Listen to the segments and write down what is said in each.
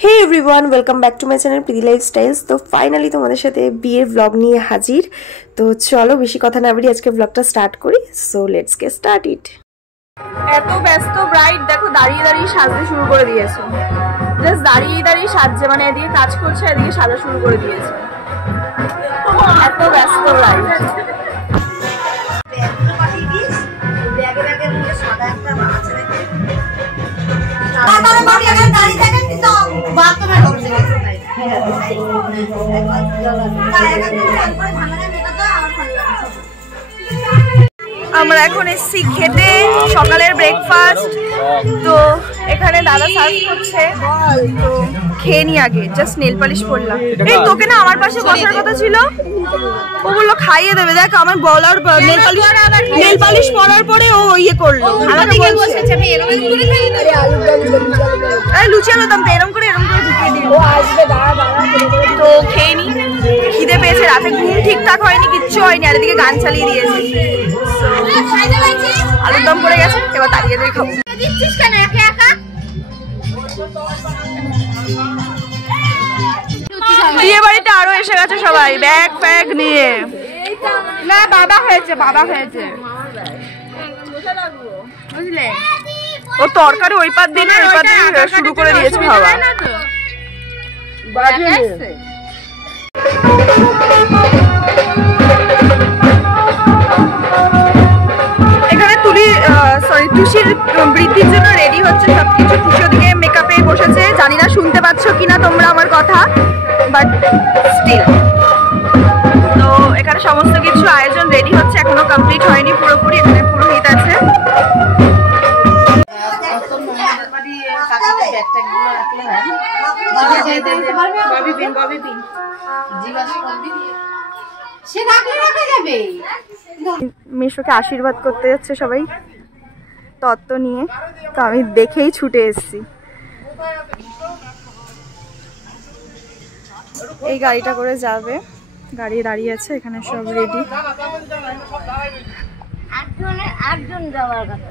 Hey everyone welcome back to my channel Preeti lifestyles. तो finally तुम्हारे साथे बियर व्लग निये हाजिर। तो चलो बेशी कथा ना बाड़िये आजके व्लगटा स्टार्ट करी। So let's get started. এত ব্যস্ত ব্রাইড দেখো দাঁড়িয়ে দাঁড়িয়ে সাজতে শুরু করে দিয়েছে। জাস্ট দাঁড়িয়ে দাঁড়িয়ে সাজছে, মানে এদিকে কাজ করছে এদিকে সাজা শুরু করে দিয়েছে। এত ব্যস্ত ব্রাইড। আমরা এখন এসেছি খেতে সকালের ব্রেকফাস্ট। তো এখানে দাদা সার্ভ করছে, তো খেয়ে নি আগে। জাস্ট নেল পালিশ পরলাম। এই তোকে না আমার পাশে বসার কথা ছিল, ও বললো খাইয়ে দেবে। দেখ আমার বলার নেল পালিশ পরার পরে ও ইয়ে করলো, আমাকে বসেছে আমি এরকম করে খাইয়ে দেব। আরে লুচি আলুদম তো এরকম করে ঢুকিয়ে দিই। ও আসবে দাঁড়া দাঁড়া। তো খেয়ে নি, খিদে পেয়েছে, রাতে ঘুম ঠিকঠাক হয়নি, কিচ্ছু হয়নি, আর এদিকে গান চালিয়ে দিয়েছে। আলুর দম পড়ে গেছে, এবার তাড়িয়ে দিয়ে খাবো। বিয়ে বাড়িতে আরো এসে গেছে সবাই ব্যাগ ফ্যাগ নিয়ে। না বাবা হয়েছে, বাবা হয়েছে বুঝলে। ও তরকারি ওই পাত দিয়ে ওই পাত দিয়ে শুরু করে দিয়েছে খাওয়া। এখানে টুসির বৃদ্ধির জন্য রেডি হচ্ছে সবকিছু। টুসি ওদিকে মেকআপে বসেছে, জানি না শুনতে পাচ্ছ কিনা তোমরা আমার কথা, বাট স্টিল। তো এখানে সমস্ত কিছু আয়োজন রেডি হচ্ছে, এখনো কমপ্লিট হয়নি পুরোপুরি। এখানে পুরোহিত আছে। মিশুকে আশীর্বাদ করতে যাচ্ছে সবাই তত্ত্ব নিয়ে। তো আমি দেখেই ছুটে এসেছি। এই গাড়িটা করে যাবে, গাড়ি দাঁড়িয়ে আছে এখানে, সব রেডি। আটজন যাওয়ার কথা,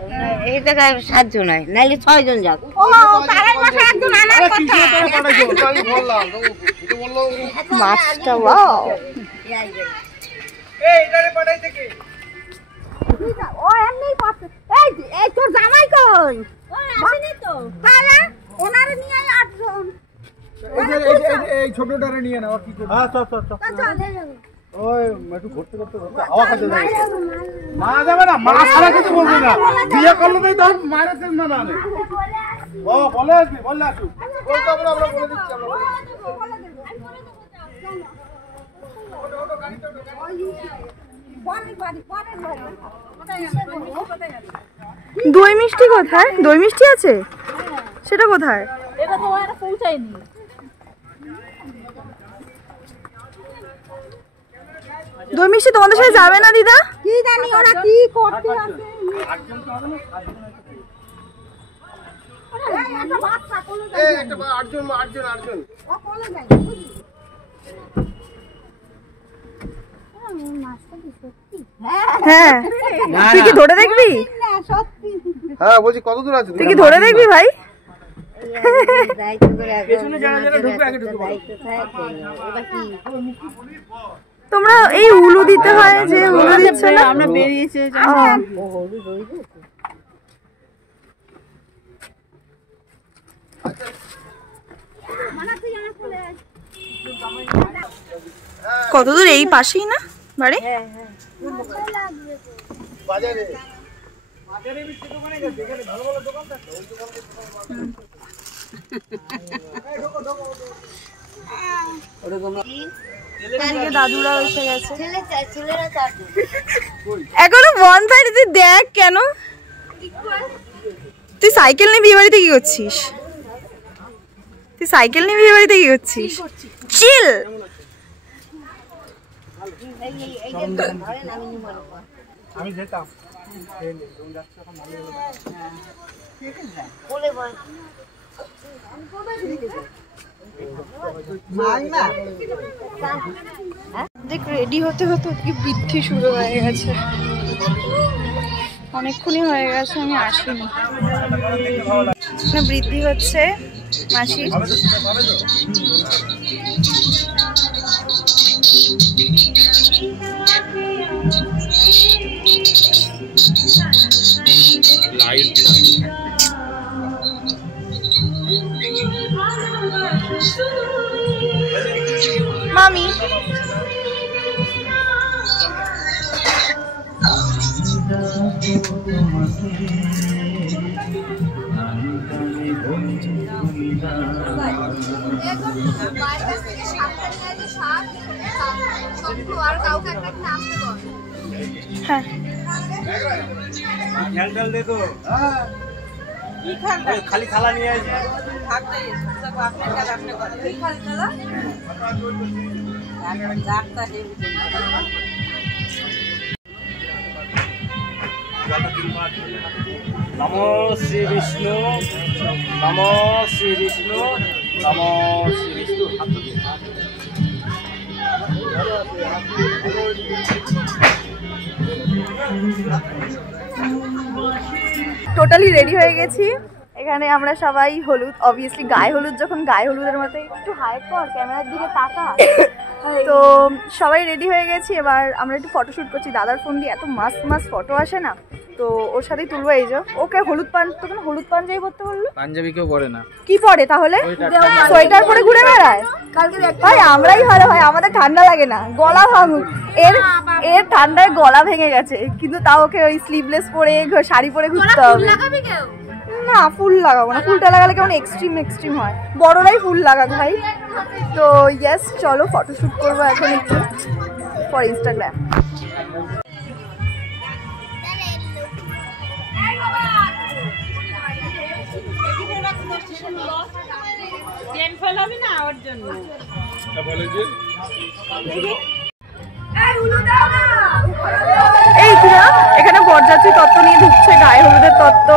এই জায়গায় 7 জন হয়, নাইলে 6 জন যাক। মাছটা ওয়াও। ও এমনি পাচ্ছে। এই তোর জামাই কই? আসেনি তো। তাহলে ওনারে নিয়ে 8 জন। এই ছোটটারে নিয়ে নাও, কি করব? হ্যাঁ চল। ওই একটু ঘুরতে হাওয়া খাইতে যাবে। মা যাবে না, মা সারা কিছু বলবে না। বিয়ে করলে তো মায়ের চেন না না। ও বলে আসবি, বলে আসু। বলতে আমরা বলে দিচ্ছি, আমরা বলে দেব। দই মিষ্টি কোথায়? দই মিষ্টি আছে, সেটা কোথায়? এটা তো ওরা পৌঁছায়নি। দই মিষ্টি তোমাদের সাথে যাবে না দিদা? কি জানি ওরা কি করতে আছে। হ্যাঁ তুই কি ধরে দেখবি? হ্যাঁ বলছি কত দূর আছে? তুই কি ধরে দেখবি ভাই? তোমরা এই উলু দিতে হয় যে উলু দিচ্ছ না? আমরা বেরিয়েছে কত দূর? এই পাশেই না বাড়ি? বাজারে মিষ্টি দোকানে গেছে, এখানে ভালো ভালো দোকান থাকে, ওই দোকান থেকে দাদুরা এসে গেছে। এখনো বন্ধ হয়নি, তুই দেখ কেন? তুই সাইকেল নিয়ে বিয়ে বাড়িতে কি করছিস? তুই সাইকেল নিয়ে বিয়ে বাড়িতে কি করছিস? চিল। আমি যেতাম। দেখ রেডি হতে হতে কি বৃদ্ধি শুরু হয়ে গেছে। অনেকক্ষণই হয়ে গেছে আমি আসিনি। বৃদ্ধি হচ্ছে মাসি। মামি হ্যাঁ দেখো খালি থালা নিয়ে আসি নমো শ্রী বিষ্ণু নমো শ্রী বিষ্ণু নমো শ্রী বিষ্ণু। টোটালি রেডি হয়ে গেছি। এখানে আমরা সবাই হলুদ, অবভিয়াসলি গায়ে হলুদ, যখন গায়ে হলুদের মতো একটু হাই কর ক্যামেরার দিকে তাকা। তো সবাই রেডি হয়ে গেছি, এবার আমরা একটু ফটোশুট করছি। দাদার ফোন দিয়ে এত মাস্ট মাস্ট ফটো আসে না, তো ওর সাথেই তুলবো। এই যে ওকে হলুদ পাঞ্জাবি পরতে বললো। পাঞ্জাবি কেউ পরে না, কি পরে তাহলে? সোয়েটার পরে ঘুরে বেড়ায়। ভাই আমরাই ভালো, হয় আমাদের ঠান্ডা লাগে না, গলা ভাঙুক। এর ঠান্ডায় গলা ভেঙে গেছে, কিন্তু তাও ওকে ওই স্লিভলেস পরে শাড়ি পরে ঘুরতে হবে। না ফুল লাগাবো না, ফুলটা লাগালে কেমন এক্সট্রিম হয়। বড়রাই ফুল লাগাক ভাই। তো ইয়েস, চলো ফটোশুট করবো এখন একটু ফর ইনস্টাগ্রাম। এই কিনা এখানে বরযাত্রী তত্ত্ব নিয়ে ঢুকছে, গায়ে হলুদের তত্ত্ব।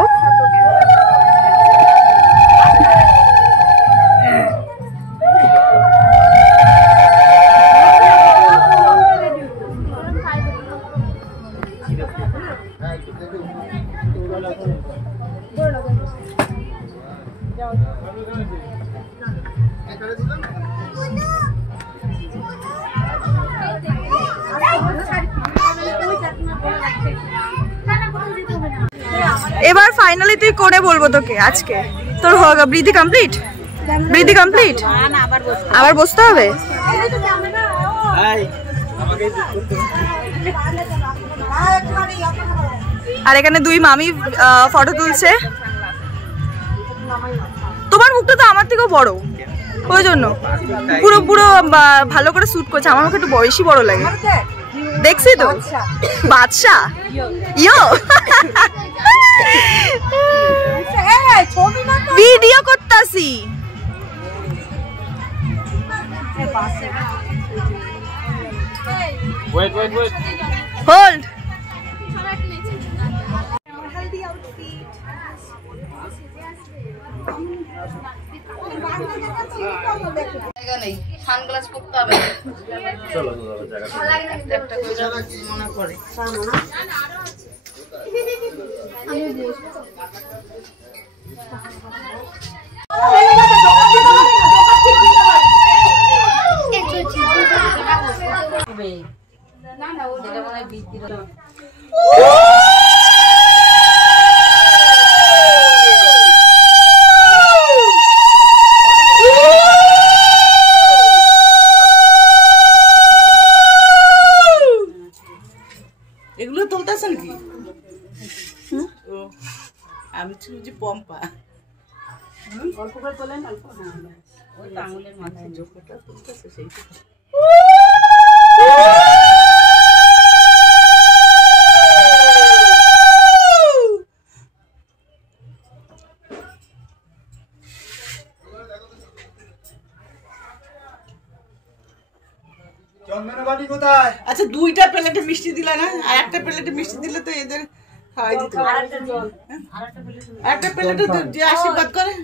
এবার ফাইনালি তুই করে বলবো তোকে আজকে তোর বৃদ্ধি কমপ্লিট। বৃদ্ধি কমপ্লিট, আবার বসতে হবে। আর এখানে দুই মামি ফটো তুলছে। তোমার মুখটা তো আমার থেকেও বড়, ওই জন্য পুরো পুরো ভালো করে শুট করছে। আমার মুখে একটু বেশি বড় লাগে, দেখছি তো। বাদশা ইয়ো ভিডিও করতাছি। হোল্ড। সানগ্লাস পরতে হবে। একটা মনে করে এগুলো তুলতেছেন কি? আমি শুনছি পম্পা। অল্প করে তোলেন, অল্প ওই আঙুলের মাথায় জোকটা তুলতেছে সেইটা। আচ্ছা দুইটা প্লেটে মিষ্টি দিলে না, আর একটা প্লেটে মিষ্টি দিলে তো এদের খাওয়াই দিতে হবে। আরেকটা প্লেটে যে আশীর্বাদ করে,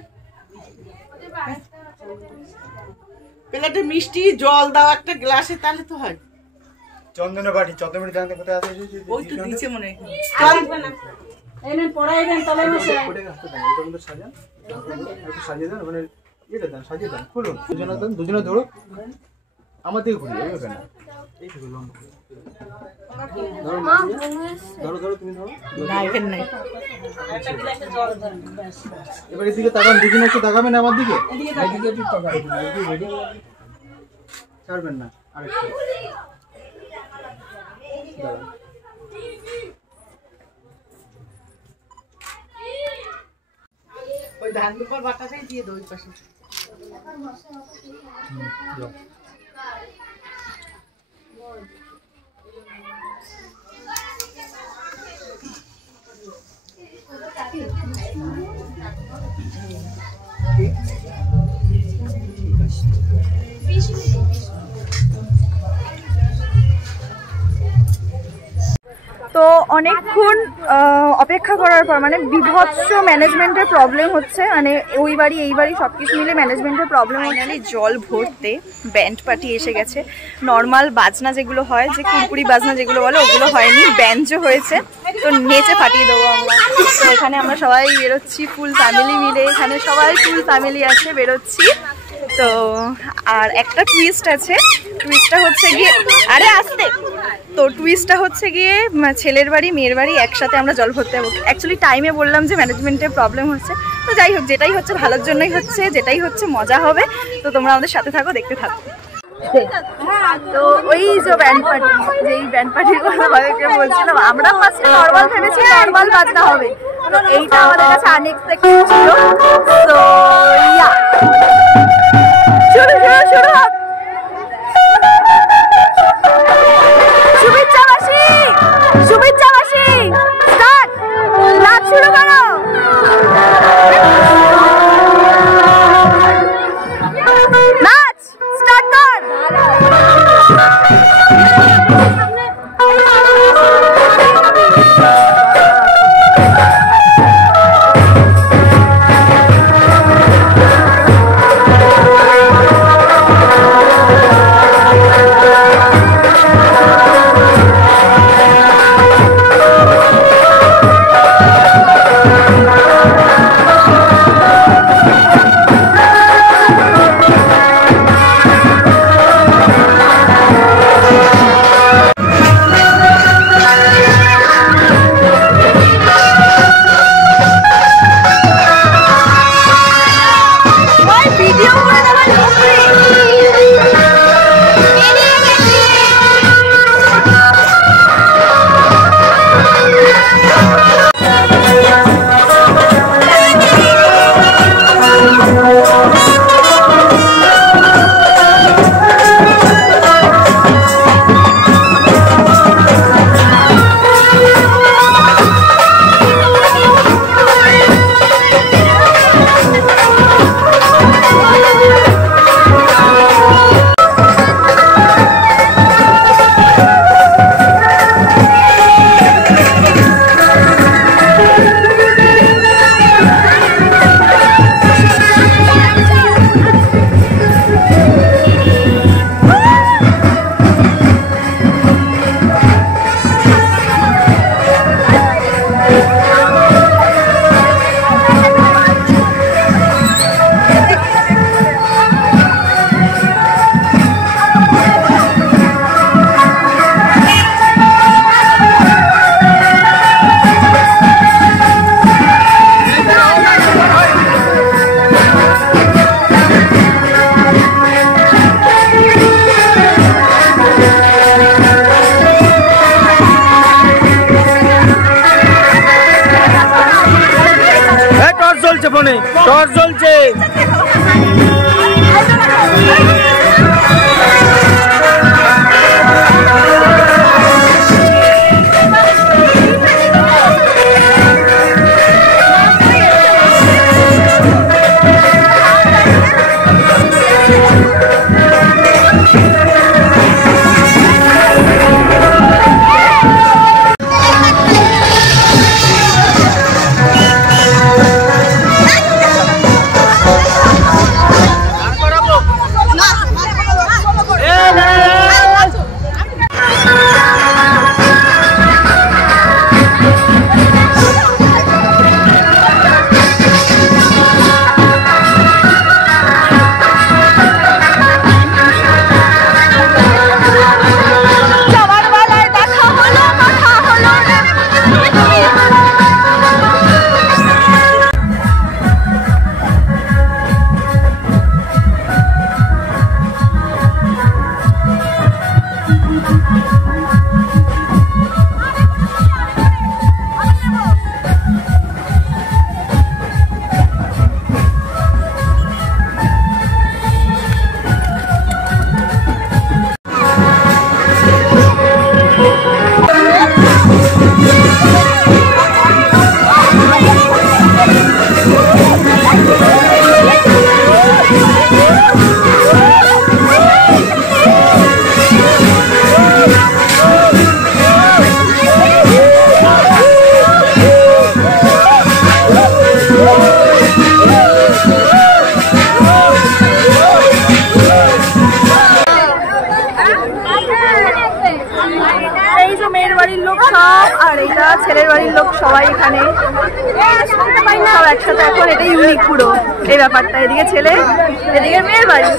প্লেটে মিষ্টি জল দাও একটা গ্লাসে, তাহলে তো হয়। চন্দনের বাটি, চন্দনের জানতে কোথায় আছে? ওই তো দিছে মনে হয়। এনে পড়াই দেন তলায় বসে। সাজান, একটু সাজিয়ে দেন, মানে এটা দেন, সাজিয়ে দেন, খুলুন। দুজনে দেন, দুজনে ধরো। আমার দিকে ঘুরিয়ে, ওইখানে। এই তো লম্বা। ধরো, তুমি ধরো। না, এখানে নাই। এবার এদিকে তাকান, দুজনে একটু তাকাবেন আমার দিকে। এদিকে একটু তাকাবেন। রেডি? ছাড়বেন না। আরেকটু। দাঁড়ান। ওই ধান দুপার বাটাটাই দিয়ে দাও ওই পাশে। যাও। তো অনেকক্ষণ অপেক্ষা করার পর মানে বিভৎস ম্যানেজমেন্টের প্রবলেম হচ্ছে, মানে ওই বাড়ি এই বাড়ি সব কিছু মিলে ম্যানেজমেন্টের প্রবলেম। ফাইনালি জল ভরতে ব্যান্ড পার্টি এসে গেছে। নর্মাল বাজনা যেগুলো হয়, যে কুরকুরি বাজনা যেগুলো বলে, ওগুলো হয়নি, ব্যান্ডও হয়েছে। তো নেচে ফাটিয়ে দেবো আমরা। তো এখানে আমরা সবাই বেরোচ্ছি ফুল ফ্যামিলি মিলে, এখানে সবাই ফুল ফ্যামিলি আছে, বেরোচ্ছি। তো আর একটা টুইস্ট আছে, টুইস্টটা হচ্ছে গিয়ে আরে আসতে তো টুইস্টটা হচ্ছে গিয়ে ছেলের বাড়ি মেয়ের বাড়ি একসাথে আমরা জল ভরতে যাবো। অ্যাকচুয়ালি টাইমে বললাম যে ম্যানেজমেন্টের প্রবলেম হচ্ছে, তো যাই হোক, যেটাই হচ্ছে ভালোর জন্যই হচ্ছে, যেটাই হচ্ছে মজা হবে। তো তোমরা আমাদের সাথে থাকো, দেখতে থাকো। তো ওই যে ব্যান্ড পার্টি, যেই ব্যান্ড পার্টির কথা আমাদেরকে বলছিলাম, আমরা ফার্স্টে নর্মাল ভেবেছি নর্মাল বাজনা হবে, তো এইটা আমাদের কাছে আনএক্সপেক্টেড ছিল। তো ইয়া শুরু হোক। শুভেচ্ছাবাসী স্টার্ট, নাচ শুরু করো। নাচ স্টার্ট কর। টর্চ জ্বলছে। আর এটা ছেলের বাড়ির লোক সবাই এখানে সব একসাথে। এখন এটা ইউনিক পুরো এই ব্যাপারটা, এদিকে ছেলে এদিকে মেয়ের বাড়ি।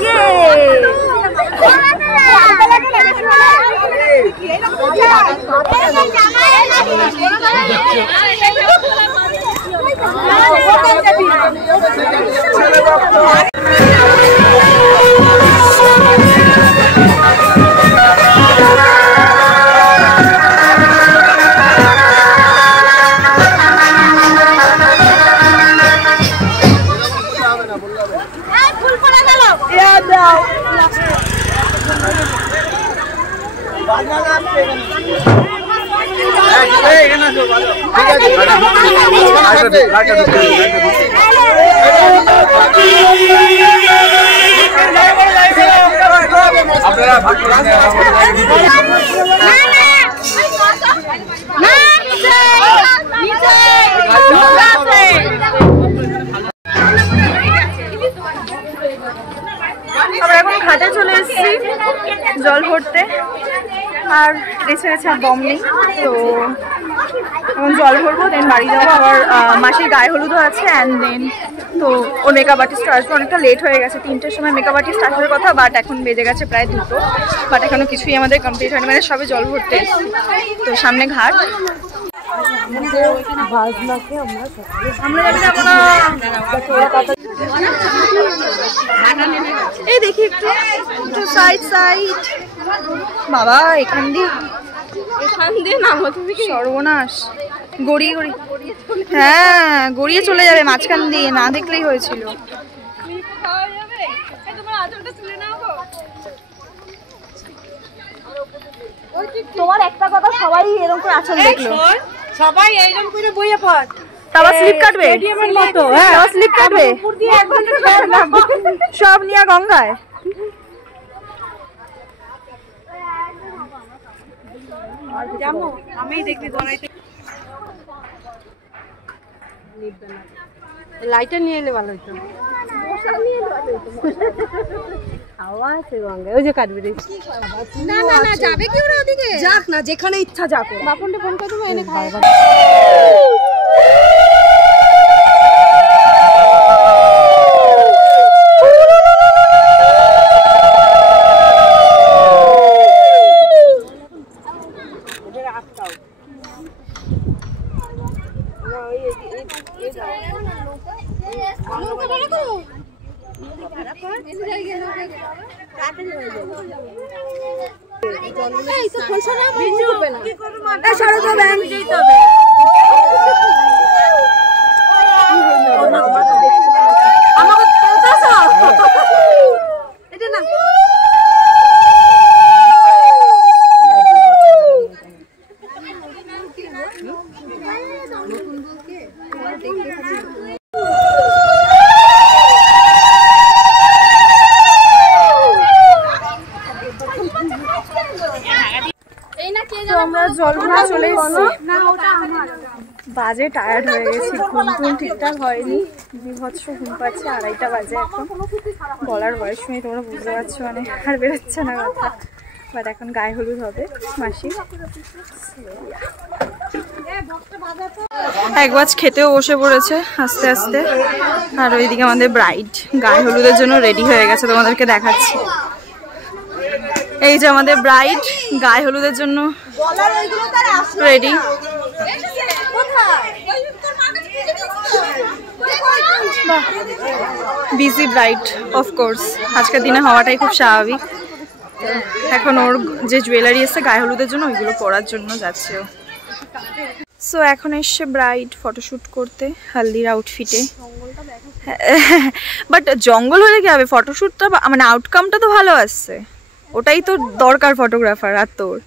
আমরা এখন ঘাটে চলে এসেছি জল ভরতে, আর রেছে আর দম নেই, তো এখন জল ভরবো, দেন বাড়ি যাবো। আবার মাসির গায়ে হলুদও আছে, অ্যান্ড দেন তো ওর মেকআপ আর্টিস্ট আসবে। অনেকটা লেট হয়ে গেছে, 3টের সময় মেকআপ আর্টিস্ট আসার কথা, বাট এখন বেজে গেছে প্রায় 2টো, বাট এখনো কিছুই আমাদের কমপ্লিট হয়নি, মানে সবে জল ভরতে এসেছি। তো সামনে ঘাট, আমরা যাবো না। এই দেখি একটু সাইড সাইড, বাবা এখান দিয়ে নামো তুমি, সর্বনাশ, গড়িয়ে গড়িয়ে, হ্যাঁ গড়িয়ে চলে যাবে মাঝখান দিয়ে, না দেখলেই হয়েছিল। তোমার একটা কথা, সবাই এরকম করে আচরণ দেখলো, সবাই এইরকম করে বইয়ে পড়, তারপর স্লিপ কাটবে, স্টেডিয়ামের মতো। হ্যাঁ, তারপর স্লিপ কাটবে, সব নিয়ে গঙ্গায়। আমি দেখবি লাইটটা নিয়ে এলে ভালো হতো। হাওয়া আছে গঙ্গায়, ওই যে কাটবে রে। না না না, যাবে কি ওরা ওদিকে? যাক না, যেখানে ইচ্ছা যাক। বাপনটা ফোন করে দেবো, এনে খাওয়া। আমরা জল ভরে চলে এসেছি, বাজে টায়ার্ড হয়ে গেছি, ঘুম টুম ঠিকঠাক হয়নি, বিভৎস ঘুম পাচ্ছে, 2:30 বাজে এখন। বলার বয়স নেই, তোমরা বুঝতে পারছো, মানে আর বেরোচ্ছে না কথা। বাট এখন গায়ে হলুদ হবে মাসি, একবার খেতেও বসে পড়েছে আস্তে আস্তে। আর ওইদিকে আমাদের ব্রাইড গায়ে হলুদের জন্য রেডি হয়ে গেছে, তোমাদেরকে দেখাচ্ছি। এই যে আমাদের ব্রাইড গায়ে হলুদের জন্য রেডি। বিজি ব্রাইড অফকোর্স, আজকের দিনে হওয়াটাই খুব স্বাভাবিক। এখন ওর যে জুয়েলারি এসছে গায়ে হলুদের জন্য, ওইগুলো পরার জন্য যাচ্ছে ও। সো এখন এসছে ব্রাইড ফটোশ্যুট করতে হালদির আউটফিটে। বাট জঙ্গল হলে কি হবে, ফটোশ্যুটটা মানে আউটকামটা তো ভালো আসছে, ওটাই তো দরকার ফটোগ্রাফার। আর তোর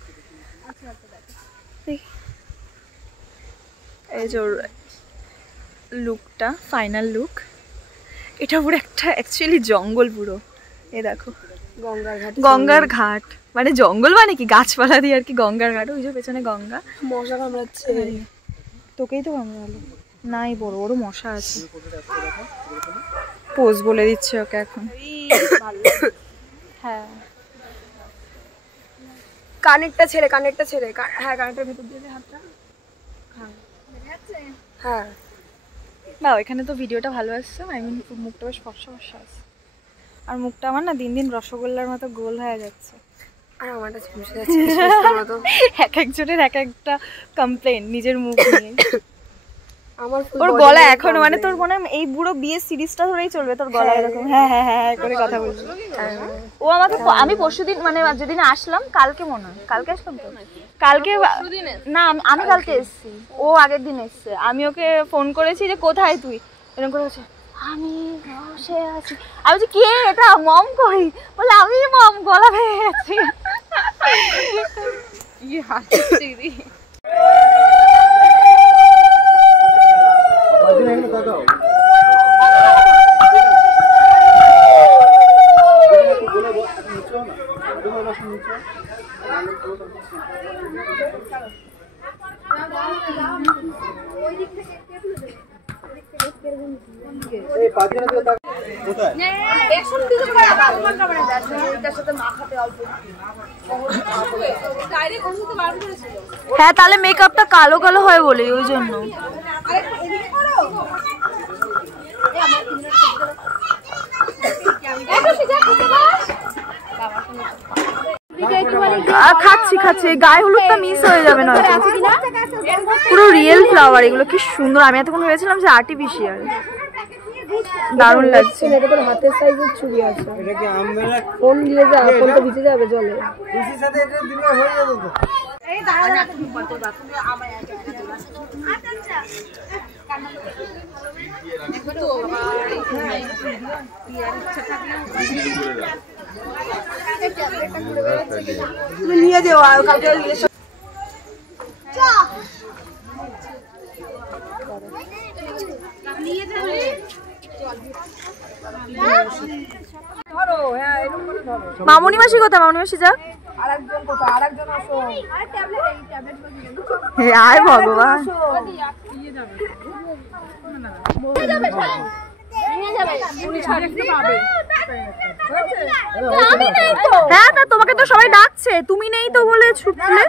এই যে লুকটা, ফাইনাল লুক, এটা পুরো একটা অ্যাকচুয়ালি জঙ্গল পুরো। এ দেখো গঙ্গার ঘাট, মানে জঙ্গল মানে কি গাছপালা দিয়ে আর কি, গঙ্গার ঘাট। ওই যে পেছনে গঙ্গা, মশা কামড়াচ্ছে। তোকেই তো কামড়ালো, নাই বড় বড় মশা আছে। পোজ বলে দিচ্ছে ওকে এখন। হ্যাঁ কানেরটা ছেড়ে, হ্যাঁ কানেরটার ভিতর দিয়ে হাতটা। হ্যাঁ বা এখানে তো ভিডিওটা ভালো আসছে, আই মিন মুখটা বেশ ফর্সা ফর্সা আছে, আর মুখটা আমার না দিন দিন রসগোল্লার মতো গোল হয়ে যাচ্ছে। আর আমারটা ঝুমসে যাচ্ছে এক একজনের এক একটা কমপ্লেন নিজের মুখ নিয়ে। আমার ওর গলা এখনো মানে তোর মনে এই বুড়ো বিয়ে সিরিজটা ধরেই চলবে তোর গলা এরকম হ্যাঁ হ্যাঁ হ্যাঁ করে কথা বলছি। ও আমাকে আমি পরশুদিন মানে যেদিন আসলাম, কালকে মনে হয় কালকে আসলাম তো, কালকে না আমি কালকে এসেছি, ও আগের দিন এসছে। আমি ওকে ফোন করেছি যে কোথায় তুই, এরকম করে বলছে আমি বসে আছি। আমি বলছি কে এটা, মম কই? বলে আমি মম, গলা ভেঙে গেছি। কি হাসছি রে। হ্যাঁ তাহলে মেকআপটা কালো কালো হয় বলে ওই জন্য। খাচ্ছি খাচ্ছি, গায়ে হলুদটা মিস হয়ে যাবে না, পুরো রিয়েল ফ্লাওয়ার এগুলো, কি সুন্দর। আমি এতক্ষণ ভেবেছিলাম যে আর্টিফিশিয়াল, দারুণ লাগছে। হাতের সাইজের ছুরি আছে, ফোন দিয়ে যা, ফোনটা ভিজে যাবে জলে। তুমি নিয়ে যাও কালকে মামুনি মাসি কোথায়? মামুনি মাসি যা, আয় ভগবান। হ্যাঁ তা তোমাকে তো সবাই ডাকছে, তুমি নেই তো বলে ছুটলে।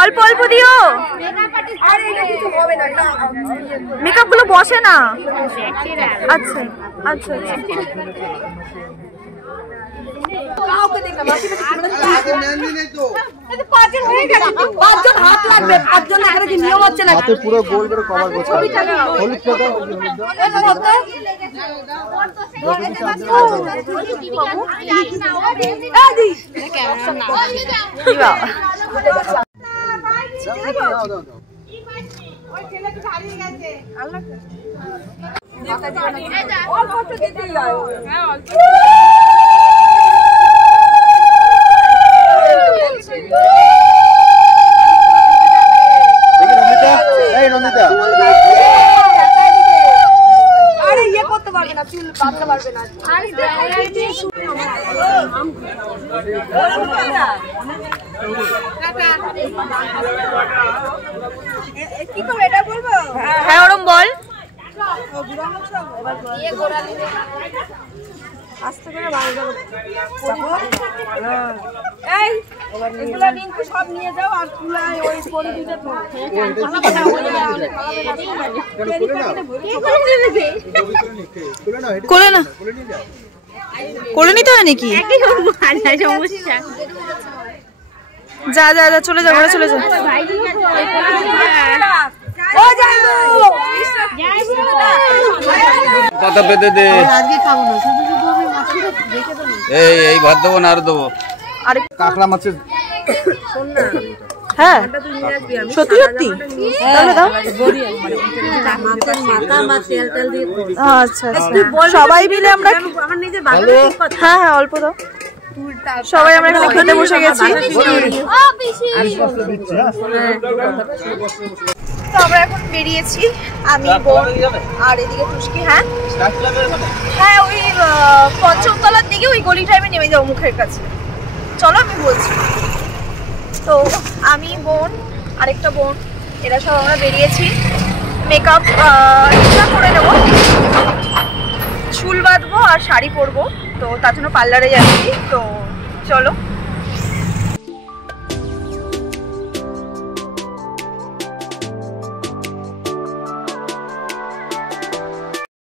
অল্প অল্প দিও, মেকআপ গুলো বসে না। আচ্ছা আচ্ছা পুরো গোল করে কভার করতে হবে। হলুদ পাতা হ্যাঁ ওরম বল। আস্তে করে এই এগুলা রিঙ্কু সব নিয়ে যাও, আর তুলায় ওই পরে দিতে কোলে না, কোলে নিতে হয় নাকি? যা যা যা, চলে যা ঘরে চলে যা। পাতা পেতে দে, এই ভাত দেবো না আর দেবো। কাঁকড়া মাছের হ্যাঁ সত্যি সত্যি, তাহলে দাও। আচ্ছা সবাই মিলে আমরা, হ্যাঁ হ্যাঁ অল্প দাও। সবাই আমরা এখানে খেতে বসে গেছি। তো আমরা এখন বেরিয়েছি, আমি বোন আর এদিকে টুস্কি। হ্যাঁ হ্যাঁ, ওই পঞ্চমতলার দিকে ওই গলি টাইমে নেমে যাবো মুখের কাছে। চলো আমি বলছি। তো আমি, বোন, আরেকটা বোন, এরা সব আমরা বেরিয়েছি। মেকআপ করে নেবো, চুল বাঁধবো আর শাড়ি পরবো, তো তার জন্য পার্লারে যাচ্ছি। তো চলো।